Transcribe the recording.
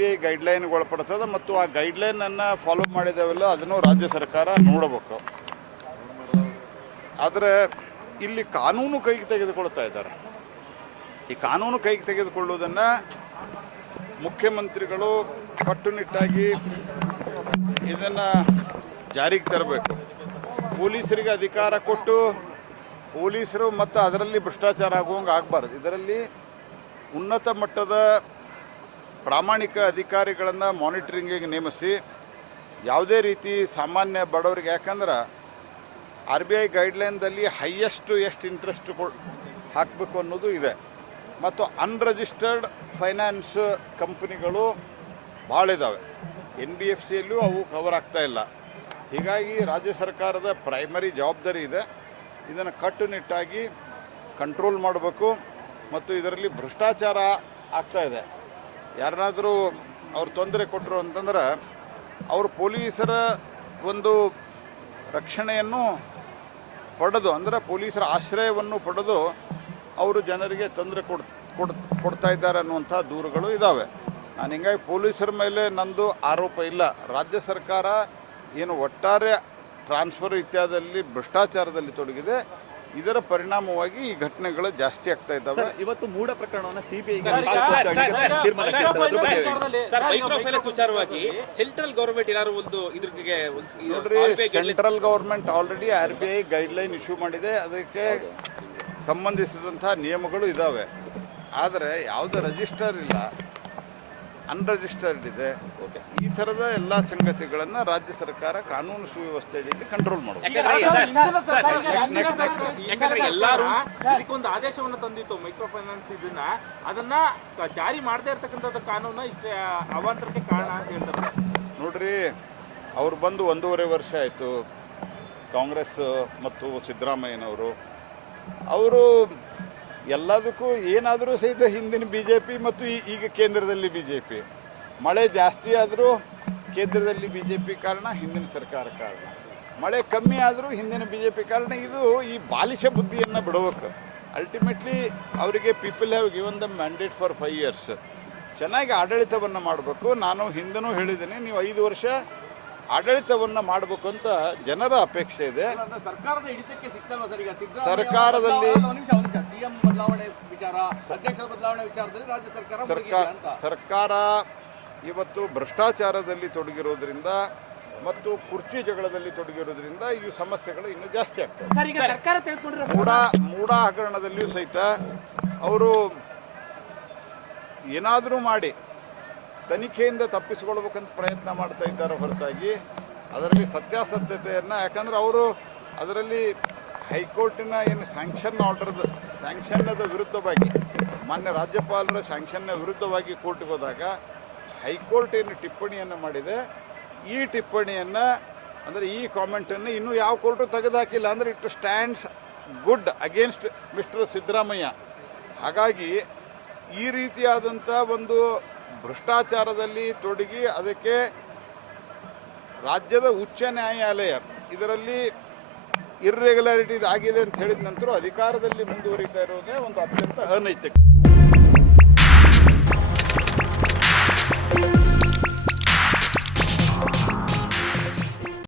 RBI ಗೈಡ್ಲೈನ್ಗೆ ಒಳಪಡ್ತದೆ ಮತ್ತು ಆ ಗೈಡ್ಲೈನನ್ನು follow ಮಾಡಿದೆವಲ್ಲ ಅದನ್ನು ರಾಜ್ಯ ಸರ್ಕಾರ ನೋಡಬೇಕು. ಆದರೆ ಇಲ್ಲಿ ಕಾನೂನು ಕೈಗೆ ತೆಗೆದುಕೊಳ್ತಾ ಇದ್ದಾರೆ. ಈ ಕಾನೂನು ಕೈಗೆ ತೆಗೆದುಕೊಳ್ಳುವುದನ್ನು ಮುಖ್ಯಮಂತ್ರಿಗಳು ಕಟ್ಟುನಿಟ್ಟಾಗಿ ಇದನ್ನು ಜಾರಿಗೆ ತರಬೇಕು. ಪೊಲೀಸರಿಗೆ ಅಧಿಕಾರ ಕೊಟ್ಟು ಪೊಲೀಸರು ಮತ್ತು ಅದರಲ್ಲಿ ಭ್ರಷ್ಟಾಚಾರ ಆಗುವಂಗೆ ಆಗಬಾರ್ದು. ಇದರಲ್ಲಿ ಉನ್ನತ ಮಟ್ಟದ ಪ್ರಾಮಾಣಿಕ ಅಧಿಕಾರಿಗಳನ್ನು ಮಾನಿಟರಿಂಗಿಗೆ ನೇಮಿಸಿ ಯಾವುದೇ ರೀತಿ ಸಾಮಾನ್ಯ ಬಡವರಿಗೆ, ಯಾಕಂದ್ರೆ RBI ಗೈಡ್ಲೈನ್ದಲ್ಲಿ ಹೈಯೆಸ್ಟು ಎಷ್ಟು ಇಂಟ್ರೆಸ್ಟ್ ಹಾಕಬೇಕು ಅನ್ನೋದು ಇದೆ. ಮತ್ತು ಅನ್ರಿಜಿಸ್ಟರ್ಡ್ ಫೈನಾನ್ಸ್ ಕಂಪ್ನಿಗಳು ಭಾಳ ಇದ್ದಾವೆ. NBFCಯಲ್ಲೂ ಅವು ಕವರ್ ಆಗ್ತಾ ಇಲ್ಲ. ಹೀಗಾಗಿ ರಾಜ್ಯ ಸರ್ಕಾರದ ಪ್ರೈಮರಿ ಜವಾಬ್ದಾರಿ ಇದೆ. ಇದನ್ನು ಕಟ್ಟುನಿಟ್ಟಾಗಿ ಕಂಟ್ರೋಲ್ ಮಾಡಬೇಕು. ಮತ್ತು ಇದರಲ್ಲಿ ಭ್ರಷ್ಟಾಚಾರ ಆಗ್ತಾ ಇದೆ. ಯಾರನ್ನಾದರೂ ಅವ್ರು ತೊಂದರೆ ಕೊಟ್ಟರು ಅಂತಂದ್ರೆ ಅವರು ಪೊಲೀಸರ ಒಂದು ರಕ್ಷಣೆಯನ್ನು ಪಡೆದು, ಅಂದರೆ ಪೊಲೀಸರ ಆಶ್ರಯವನ್ನು ಪಡೆದು ಅವರು ಜನರಿಗೆ ತೊಂದರೆ ಕೊಡ್ತಾ ಇದ್ದಾರೆ ಅನ್ನುವಂಥ ದೂರುಗಳು ಇದ್ದಾವೆ. ನಾನು ಹಿಂಗಾಗಿ ಪೊಲೀಸರ ಮೇಲೆ ನಂದು ಆರೋಪ ಇಲ್ಲ. ರಾಜ್ಯ ಸರ್ಕಾರ ಏನು ಒಟ್ಟಾರೆ ಟ್ರಾನ್ಸ್ಫರ್ ಇತ್ಯಾದಿಯಲ್ಲಿ ಭ್ರಷ್ಟಾಚಾರದಲ್ಲಿ ತೊಡಗಿದೆ. ಇದರ ಪರಿಣಾಮವಾಗಿ ಈ ಘಟನೆಗಳು ಜಾಸ್ತಿ ಆಗ್ತಾ ಇದ್ದಾವೆ. ಇವತ್ತು ಮೂಢ ಪ್ರಕರಣವನ್ನು CBI ವಿಚಾರವಾಗಿ ಸೆಂಟ್ರಲ್ ಗವರ್ಮೆಂಟ್ ಏನಾದ್ರು ಒಂದು ಇದಕ್ಕೆ ನೋಡ್ರಿ, central government already RBI guideline issue ಮಾಡಿದೆ. ಅದಕ್ಕೆ ಸಂಬಂಧಿಸಿದಂಥ ನಿಯಮಗಳು ಇದ್ದಾವೆ. ಆದರೆ ಯಾವುದೇ ರಿಜಿಸ್ಟರ್ ಇಲ್ಲ, ಅನ್ರಿಜಿಸ್ಟರ್ಡ್ ಇದೆ. ಈ ಥರದ ಎಲ್ಲ ಸಂಗತಿಗಳನ್ನು ರಾಜ್ಯ ಸರ್ಕಾರ ಕಾನೂನು ಸುವ್ಯವಸ್ಥೆಯಲ್ಲಿ ಕಂಟ್ರೋಲ್ ಮಾಡಬೇಕು. ಒಂದು ಆದೇಶವನ್ನು ತಂದಿತ್ತು ಮೈಕ್ರೋ ಫೈನಾನ್ಸ್ ಇದನ್ನ, ಅದನ್ನ ಜಾರಿ ಮಾಡದೇ ಇರ್ತಕ್ಕಂಥದ್ದು ಕಾನೂನು ಇಷ್ಟೇ ಅವಾಂತರಕ್ಕೆ ಕಾರಣ ಅಂತ ಹೇಳ್ತಾರೆ. ನೋಡ್ರಿ, ಅವ್ರು ಬಂದು 1.5 ವರ್ಷ ಆಯಿತು. ಕಾಂಗ್ರೆಸ್ ಮತ್ತು ಸಿದ್ದರಾಮಯ್ಯನವರು ಅವರು ಎಲ್ಲದಕ್ಕೂ ಏನಾದರೂ ಸಹಿತ ಹಿಂದಿನ BJP ಮತ್ತು ಈಗ ಕೇಂದ್ರದಲ್ಲಿ BJP, ಮಳೆ ಜಾಸ್ತಿ ಆದರೂ ಕೇಂದ್ರದಲ್ಲಿ BJP ಕಾರಣ, ಹಿಂದಿನ ಸರ್ಕಾರ ಕಾರಣ. ಮಳೆ ಕಮ್ಮಿ ಆದರೂ ಹಿಂದಿನ BJP ಕಾರಣ. ಇದು ಈ ಬಾಲಿಶ ಬುದ್ಧಿಯನ್ನು ಬಿಡಬೇಕು. ಅಲ್ಟಿಮೇಟ್ಲಿ ಅವರಿಗೆ people have given the mandate for 5 years. ಚೆನ್ನಾಗಿ ಆಡಳಿತವನ್ನು ಮಾಡಬೇಕು. ನಾನು ಹಿಂದನೂ ಹೇಳಿದ್ದೀನಿ, ನೀವು 5 ವರ್ಷ ಆಡಳಿತವನ್ನು ಮಾಡಬೇಕು ಅಂತ ಜನರ ಅಪೇಕ್ಷೆ ಇದೆ. ಸರ್ಕಾರದ ಹಿಡಿತಕ್ಕೆ ಸಿಗ್ತಲ್ವಾ ಸರ್? ಈಗ ಸರ್ಕಾರದಲ್ಲಿ CM ಬದಲಾವಣೆ ವಿಚಾರ, ಅಧ್ಯಕ್ಷರ ಬದಲಾವಣೆ ವಿಚಾರದಲ್ಲಿ ರಾಜ್ಯ ಸರ್ಕಾರ ಇವತ್ತು ಭ್ರಷ್ಟಾಚಾರದಲ್ಲಿ ತೊಡಗಿರೋದ್ರಿಂದ ಮತ್ತು ಕುರ್ಚಿ ಜಗಳದಲ್ಲಿ ತೊಡಗಿರೋದ್ರಿಂದ ಈ ಸಮಸ್ಯೆಗಳು ಇನ್ನೂ ಜಾಸ್ತಿ ಆಗ್ತವೆ. ಮೂಢ ಹಗರಣದಲ್ಲಿಯೂ ಸಹಿತ ಅವರು ಏನಾದರೂ ಮಾಡಿ ತನಿಖೆಯಿಂದ ತಪ್ಪಿಸಿಕೊಳ್ಬೇಕಂತ ಪ್ರಯತ್ನ ಮಾಡ್ತಾ ಇದ್ದಾರೆ ಹೊರತಾಗಿ ಅದರಲ್ಲಿ ಸತ್ಯಾಸತ್ಯತೆಯನ್ನು, ಯಾಕಂದರೆ ಅವರು ಅದರಲ್ಲಿ ಹೈಕೋರ್ಟಿನ ಏನು ಸ್ಯಾಂಕ್ಷನ್ನದ ವಿರುದ್ಧವಾಗಿ, ಮಾನ್ಯ ರಾಜ್ಯಪಾಲರ ಸ್ಯಾಂಕ್ಷನ್ನ ವಿರುದ್ಧವಾಗಿ ಕೋರ್ಟ್ಗೆ ಹೋದಾಗ ಹೈಕೋರ್ಟ್ ಏನು ಟಿಪ್ಪಣಿಯನ್ನು ಮಾಡಿದೆ, ಈ ಟಿಪ್ಪಣಿಯನ್ನು ಅಂದರೆ ಈ ಕಾಮೆಂಟನ್ನು ಇನ್ನೂ ಯಾವ ಕೋರ್ಟು ತೆಗೆದುಹಾಕಿಲ್ಲ. ಅಂದರೆ it stands good against mister Siddaramaiah. ಹಾಗಾಗಿ ಈ ರೀತಿಯಾದಂಥ ಒಂದು ಭ್ರಷ್ಟಾಚಾರದಲ್ಲಿ ತೊಡಗಿ ಅದಕ್ಕೆ ರಾಜ್ಯದ ಉಚ್ಚ ನ್ಯಾಯಾಲಯ ಇದರಲ್ಲಿ ಇರ್ರೆಗ್ಯುಲಾರಿಟೀಸ್ ಆಗಿದೆ ಅಂತ ಹೇಳಿದ ನಂತರ ಅಧಿಕಾರದಲ್ಲಿ ಮುಂದುವರಿತಾ ಇರೋದೇ ಒಂದು ಅತ್ಯಂತ ಅನೈತಿಕ.